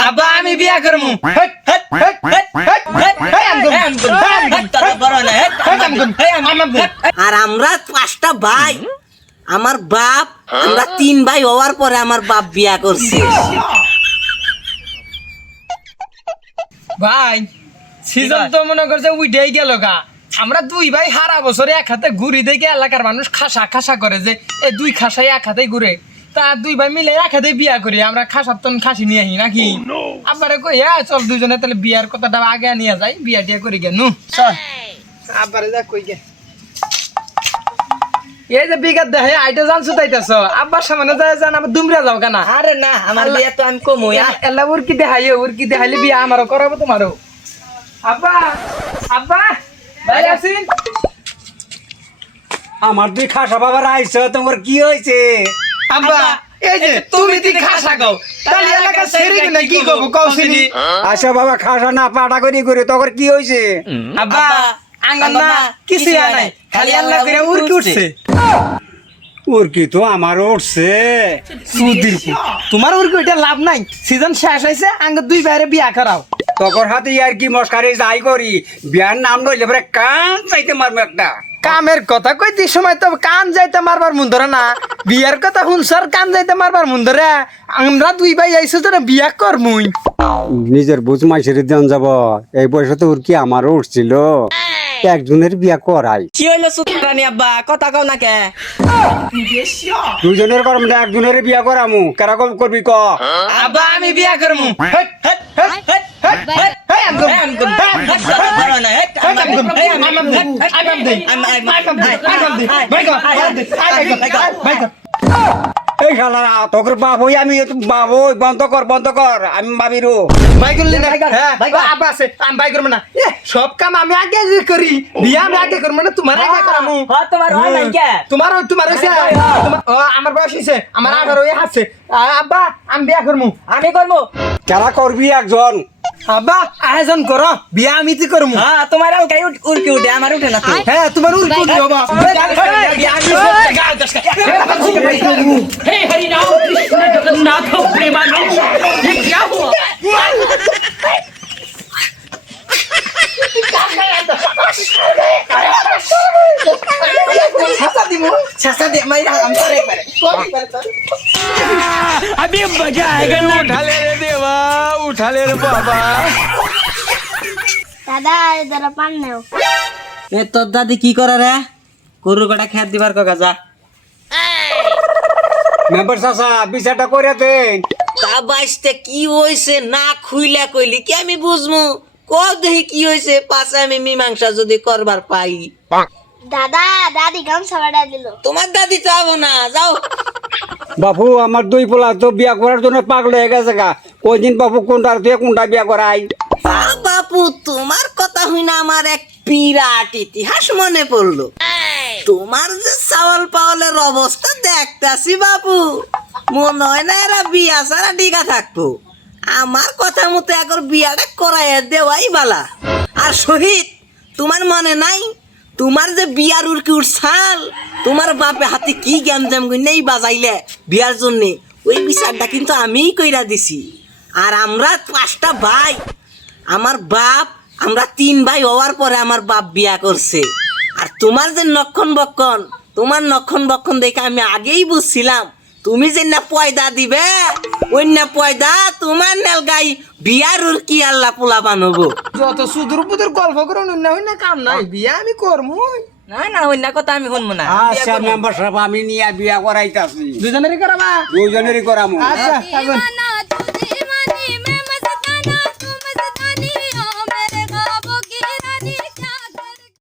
আব্বা আমি বিয়া করমু। আর আমরা পাঁচটা ভাই আমার বাপ আমরা তিন ভাই হওয়ার পরে আমার বাপ বিয়া করছে ভাই সিজন তো মনে করছে উইটাই গেল গা আমরা দুই ভাই হারা বছরে এক হাতে ঘুরি দেখে এলাকার মানুষ খাসা খাসা করে যে এই দুই খাসাই এক হাতে ঘুরে তা দুই ভাই মিলে এক হাতে বিয়া করি আমরা খাসার তন খাসি নিয়ে আহি নাকি? আব্বারে কই হ্যাঁ চল দুইজনে তাহলে বিয়ার কথাটা আগে নিয়ে যাই বিয়া টিয়া করি গে নু? চল আব্বারে যা কই গে এই যে বিঘাত দেখে আইটা জানছো তাইতাছ আব্বার সামনে যায় জান আবার দুমরা যাও কেনা? আরে না আমার বিয়া তো আমি কমই এলা উর্কি দেখাইও উর্কি দেখাইলে বিয়া আমারও করাবো তোমারও। আব্বা আব্বা ভাই আসিন আমার দুই খাসা বাবার আইসো তোমার কি হয়েছে আব্বা এই যে তুমি দি খাসা গাও তাহলে এলাকা কি করব? কৌশলী আচ্ছা বাবা খাসা না পাটা করি করে? তোর কি হয়েছে আব্বা আঙ্গন কিছু নাই। খালি আল্লাহ করে উর্কি উঠছে ওর কি তো আমার উঠছে সুদির তোমার উর্কি ওইটা লাভ নাই। সিজন শেষ হয়েছে আঙ্গ দুই বাইরে বিয়া করাও। তখন হাতে আর কি মস্কারি যাই করি। বিয়ার নাম নইলে পরে কান চাইতে মারবো একটা। কামের কথা কইতে সময় তো কান যাইতে মারবার মন ধরে না। বিয়ার কথা শুনছর কান যাইতে মারবার মন ধরে? আমরা দুই ভাই আইসো তোরা বিয়া কর মুই নিজের বুঝ মাইসের দেন যাব। এই বয়সে তো ওর কি আমারও উঠছিল। একজনের বিয়া করাই। কি হইল সুতরানি আব্বা? কথা কও না কে? দুজনের করম না একজনের বিয়া করামু। কেরকম করবি ক? আব্বা আমি বিয়া করমু। হেট হেট হেট হেট আমি করব, আমি করব, হেট, হেট, হেট, হেট, আমি করব, হেট, আমি করব, হেট, আমি করব, হেট, আমি করব, আমি করব, আমি করব, ভাই কর, ভাই কর, ভাই কর, ভাই কর। এই হই আমি হই বন্ধ কর বন্ধ কর আমি ভাবিরু আব্বা আছে আমি ভাই করব না সব কাম আমি আগে আগে করি বিয়া আমি আগে করব না তোমার আগে করামু তোমার হয় নাই কে তোমার তোমার হইছে আমার বয়স হইছে আমার আঠারো হয়ে আছে আব্বা আমি বিয়া করব আমি করব কেরা করবি একজন? আব্বা আয়োজন করো বিয়া আমি তো করবো হ্যাঁ তোমার আলকাই উড়কি উঠে আমার উঠে না তো হ্যাঁ তোমার উর্কি উঠবে বাবা हे हरिनाम कृष्ण जगन्नाथ प्रेमानंद ये क्या हुआ अभी मजा आएगा ना উঠালে রে দেবা উঠালে রে বাবা দাদা দাদা পান নেও এ তোর দাদি কি করে রে গরু কটা খেত দিবার কাকা যা মেম্বার চাচা বিচারটা করে দেন তা বাইসতে কি হইছে না খুইলা কইলি কি আমি বুঝমু ক দেখি কি হইছে পাশে আমি মীমাংসা যদি করবার পাই দাদা দাদি গামছা বাড়া দিল। তোমার দাদি চাবো না যাও। বাপু আমার দুই পোলা তো বিয়া করার জন্য পাগল হয়ে গেছে গা। ওই দিন বাপু কোনটার তুই কোনটা বিয়া করাই? বাপু তোমার কথা হই না আমার এক বিরাট ইতিহাস মনে পড়ল। তোমার যে চাওয়াল পাওয়ালের অবস্থা দেখতাছি বাপু। মনে হয় না এরা বিয়া ছাড়া ডিগা থাকব। আমার কথা মতো একর বিয়াটা করাইয়া দেওয়াই বালা। আর শহীদ তোমার মনে নাই? তোমার যে বিয়ার উড়কি উঠছাল তোমার বাপে হাতে কি জ্ঞান জ্যাম নেই বাজাইলে বিয়ার জন্যে। ওই বিচারটা কিন্তু আমিই কইরা দিছি। আর আমরা পাঁচটা ভাই, আমার বাপ, আমরা তিন ভাই হওয়ার পরে আমার বাপ বিয়া করছে। আর তোমার যে নক্ষণ বক্ষণ, তোমার নক্ষণ বক্ষণ দেখে আমি আগেই বুঝছিলাম তুমি যে না পয়দা দিবে অন্য না পয়দা তোমার নেল গাই বিয়ার উর কি আল্লাহ পোলা বানবো? যত সুদূর পুদুর গল্প করুন অন্য হই না কাম নাই বিয়া আমি করব না না অন্য কথা আমি শুনব না আচ্ছা মেম্বার সাহেব আমি নিয়ে বিয়া করাইতাছি। দুজনেরই করাবা? দুজনেরই করামু। আচ্ছা